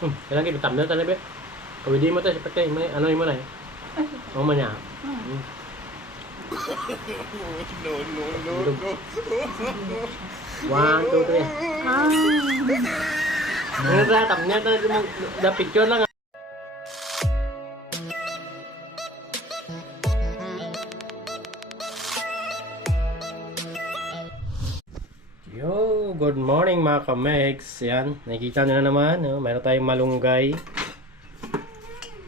Kailangan kita thumbnail talaga. Pwede mo tayo seperti may ano mo na eh. Mama niya. No, no, no, no. 1, 2, 3. Ano sa thumbnail talaga mo da picture lang. Yo, good morning mga kamegs. Yan, nakikita nyo na naman, no? Mayroon tayong malunggay,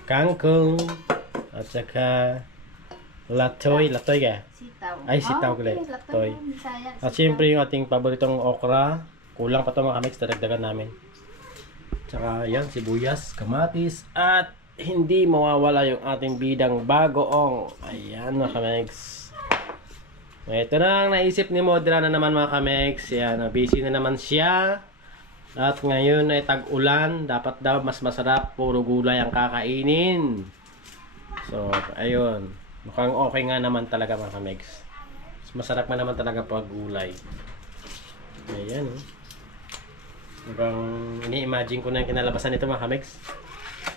kangkong, at saka latoy ka? Sitaw. Ay, sitaw ko okay, latoy. Bisaya, At sitaw. syempre yung ating paboritong okra. Kulang pa ito mga kamegs, dadagdagan namin. Tsaka yan, sibuyas, kamatis, at hindi mawawala yung ating bidang bagoong. Ayan mga kamegs. Ito na ang naisip ni Modra na naman mga kamegs. Yan, busy na naman siya. At ngayon ay tag-ulan. Dapat daw mas masarap. Puro gulay ang kakainin. So, ayun. Mukhang okay nga naman talaga mga kamegs. Mas masarap nga naman talaga pag gulay. Ayan. Mukhang ini-imagine ko na yung kinalabasan nito mga kamegs.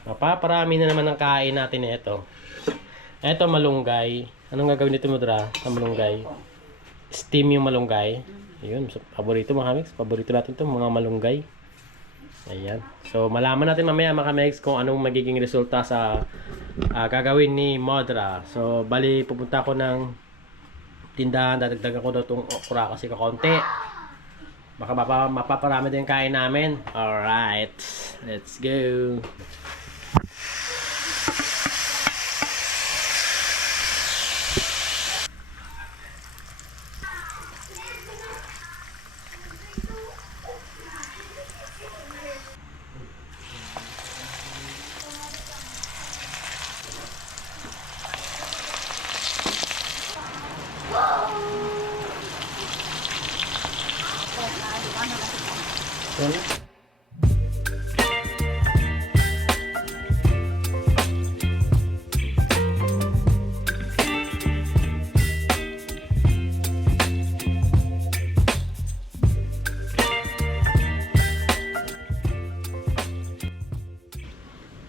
Mapaparami na naman ang kain natin ito. Ito malunggay. Anong gagawin dito Modra? Ang malunggay. Steam yung malunggay. Ayun, so, paborito mga kamegs. Paborito natin ito, mga malunggay. Ayan. So, malaman natin mamaya mga kamegs kung anong magiging resulta sa gagawin ni Modra. So, bali, pupunta ako ng tindahan. Dadagdagan ko daw itong okra kasi kakonti. Baka mapaparami din yung kain namin. Alright. Let's go.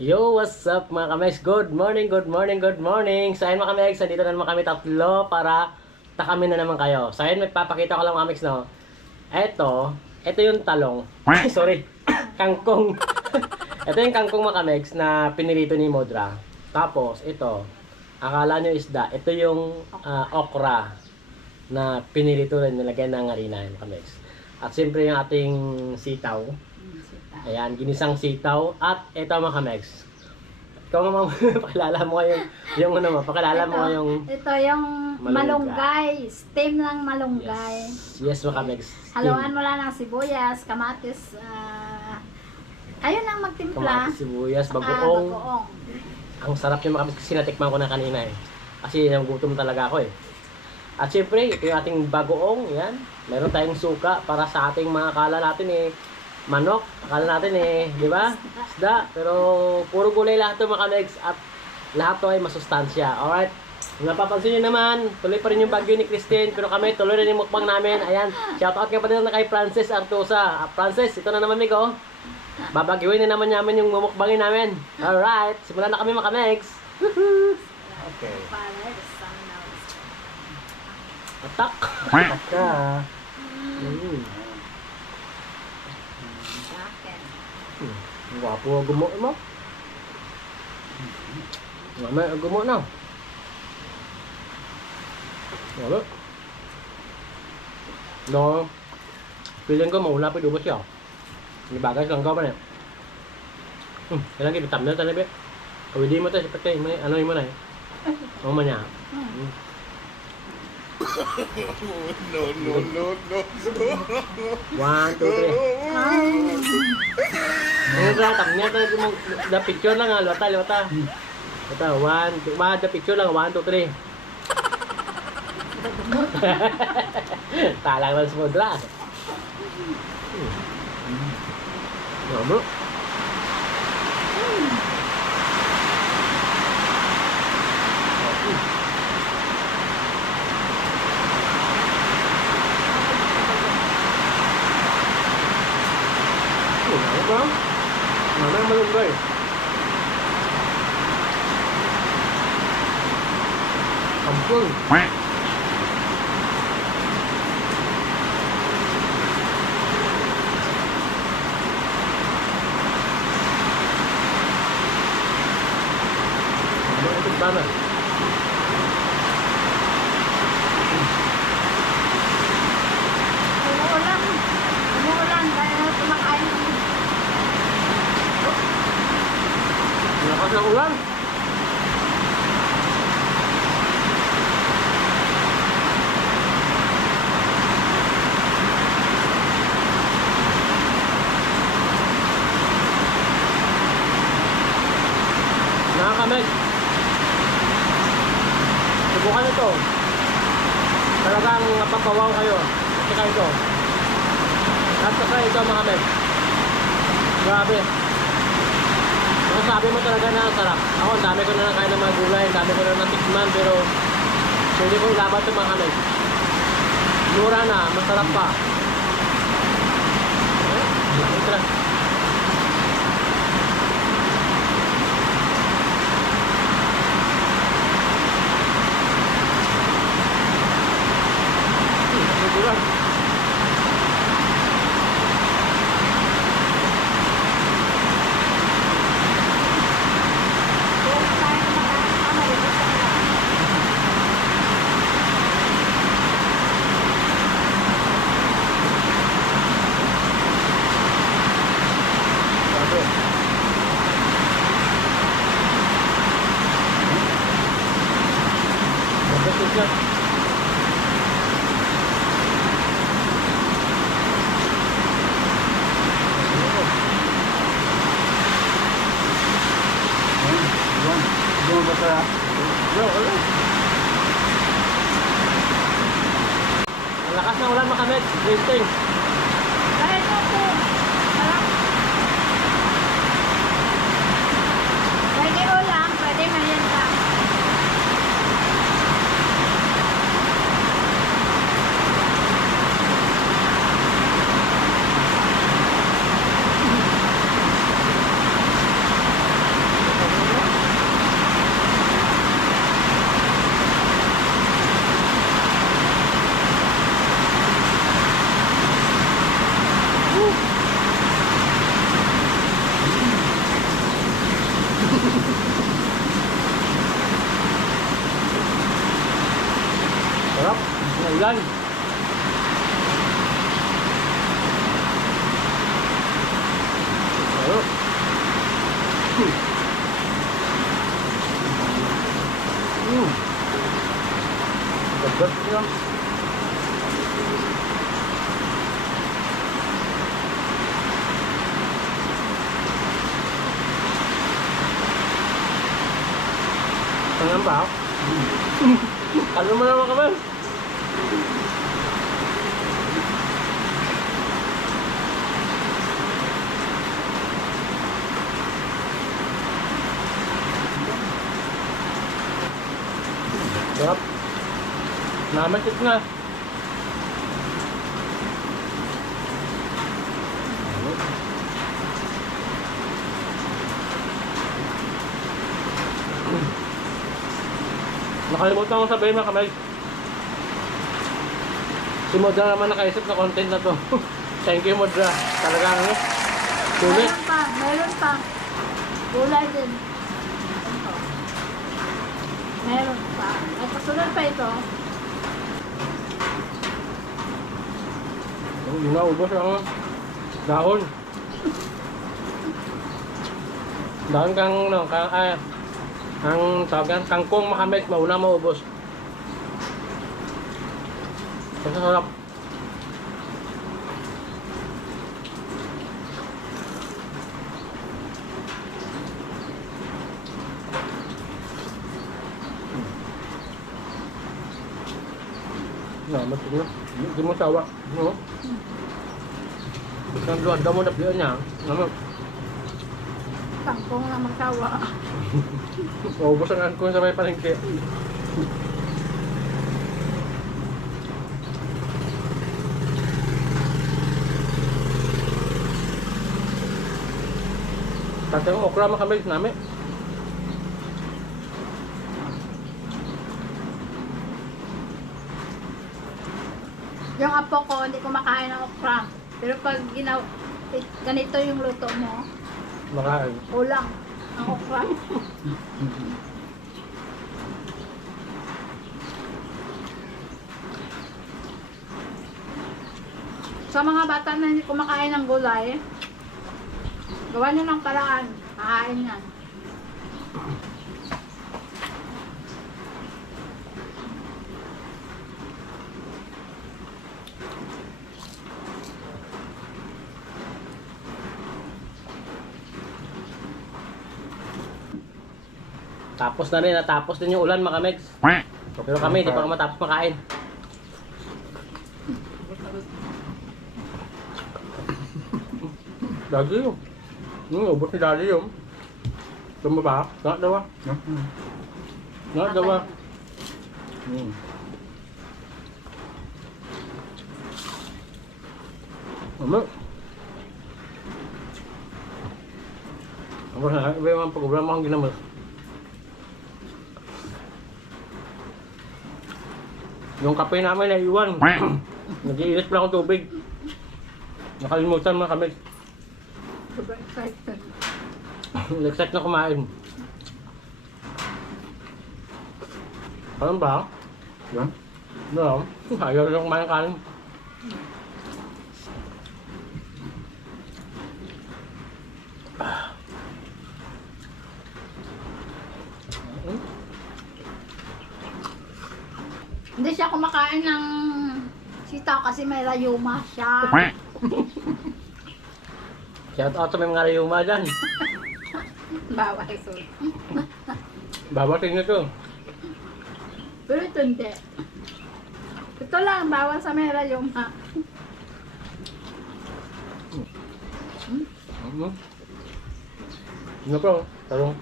Yo, what's up mga kamegs? Good morning, good morning, good morning. So ayun mga kamegs, dito na naman kami tatlo para takamin na naman kayo. So ayun, magpapakita ko lang mga kamegs, no? Ito yung talong. Sorry, kangkong. Ito yung kangkong mga kamegs na pinilito ni Modra. Tapos ito, akala nyo isda. Ito yung okra na pinilito rin, nilagyan ng harina mga kamegs. At siyempre yung ating sitaw. Ayan, ginisang sitaw. At ito mga kamegs. Ikaw nga pakilala mo yung ano mo, pakilala mo yung Ito yung malunggay. Steam lang malunggay. yes mga kamegs. Haluan mo lang ng sibuyas, kamatis. Ayun ang magtimpla. Kamatis, sibuyas, Saka bagoong. bagoong. Ang sarap yung mga kamegs kasi natikman ko na kanina eh. Kasi nagutom talaga ako eh. At syempre, ito yung ating bagoong. Yan. Meron tayong suka para sa ating mga kala natin eh. Manok, akala natin eh, di ba? Isda, pero puro gulay lahat ito mga kamegs at lahat to ay masustansya. Alright? Kung napapansin nyo naman, tuloy pa rin yung bagyo ni Christine, pero kami tuloy rin yung mukbang namin. Ayan, shoutout nga pa din na kay Francis Artusa. Francis, ito na naman migo. Babagyuin na naman namin yung mumukbangin namin. Alright, simulan na kami mga kamegs. Okay. Atak! Atak ka. Wapo gumo mo. May gumo na. Wala. No. Feeling ko maula pa dubos siya. May bagay lang ka ba na? Kailangan kita thumbnail talaga. Pwede mo tayo seperti may ano mo na eh. Mama niya. No, no, no, no. 1, 2, 3. Ano sa thumbnail talaga mo da picture lang ha, lota. Ito, 1, 2, da picture lang 1, 2, 3. Talang lang sa Modra. Bro. Ano ba? Mamaya malunggay. Ampun. Ano ito sana? Umuulan. Umuulan dahil kumakain. Lakas ng ulan. Nakakamig. Subukan ito. Talagang mapapawaw kayo. At saka ito. At saka ito mga men. Grabe. Masasabi mo talaga na ang sarap. Ako, ang dami ko na nakain ng mga gulay, ang dami ko na natikman, pero hindi ko laban ito mga men. Mura na, masarap pa. Ito lang. Ito lang. Kung tayo kumakain, dito sa kanila. Grabe. Mabastos na. Yung masarap. Yo, wala. Ang lakas ng ulan mga men. Drifting. Kahit ito, sarap. Pwede ulam, pwede merienda. Sarap. Ang ulan. Sarap. Dapat niya. Tangan ba? Ano mo naman ka ba? Sarap. Namatik na. Nakalimutan ko sabihin mga kamay. Si Modra naman nakaisip na content na to. Thank you Modra. Talagang sulit. Meron pa. Gulay din. Meron pa. At kasunod pa ito. Naubos ang dahon. Dahon kang no, ang tawagan kangkong makamit mauna maubos. Kasi sarap. Matik na. Hindi mo sawa. No? Isang luwad daw mo na piyan niya. Ano? Tangkong na magkawa. Maubos ang angkong sa may palengke. Pati yung okra mga kamig namin. Yung apo ko, hindi kumakain ng okra. Pero pag ganito yung luto mo, Makain. kulang ang okra. Sa mga bata na hindi kumakain ng gulay, gawa nyo ng paraan. Kakain yan. Tapos na rin, natapos din yung ulan mga kamigs. Pero kami, di pa matapos makain. Daddy yun. Ubos ni daddy yun. Tumba ba? Nak daw ah. Nak daw ah. Ano? Apa na? Iba yung pag-ubra mo ang ginamot. Yung kape namin na iwan. Nag-iinit pa akong tubig. Nakalimutan mga kami. Super excited. Excited na kumain. Alam ba? Yan. No. Ayaw na kumain ng kanin. Hindi siya kumakain ng sitaw kasi may rayuma siya. Shout out sa may mga rayuma dyan. Bawal so. Babating na to. Pero ito hindi. Ito lang, bawal sa may rayuma. Ano pa? Tarong.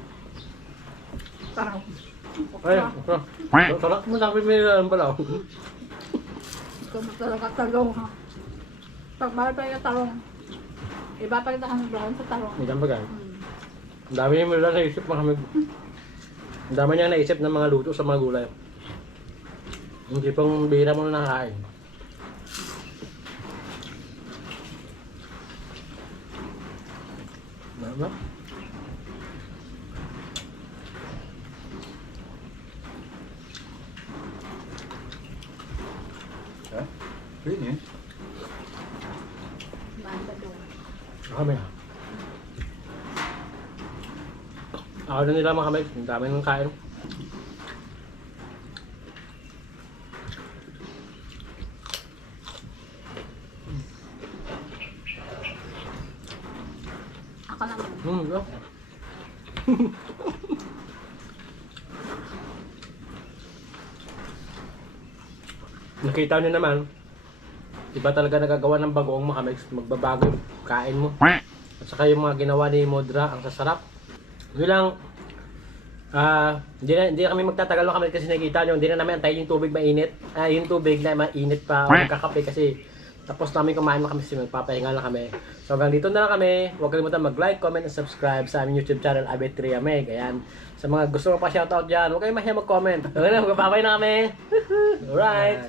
Parang. Ay, ito. Sarap mo na pipilihan pala. Ito mo talaga talong ha. Pag mahal pa yung talong, iba pa kita kang brown sa talong. Hindi ba guys? Ang dami niya mula naisip mga kami. Ang dami niya naisip ng mga luto sa mga gulay. Hindi pang bihira mo na nakain. Diba? Ja. Finish. Manda doon. Kami ha. Ako na nila mga kamay. Ang dami ng kain. Ako naman. Diba? Nakita niyo naman, iba talaga nagagawa ng bagoong mga kamigs. Magbabago yung kain mo. At saka yung mga ginawa ni Modra, ang sasarap. Yun lang, hindi na kami magtatagal ng kami kasi nakikita nyo, hindi na namin antayin yung tubig mainit. Yung tubig na mainit pa o magkakape kasi tapos namin kumain na kami kasi magpapahinga lang kami. So hanggang dito na lang kami. Huwag kalimutan mag-like, comment, and subscribe sa aming YouTube channel, Abet Triameg. Ayan. Sa mga gusto mo pa shoutout dyan, huwag kayong mahiya mag-comment. Okay na, magpapabay na kami. Alright.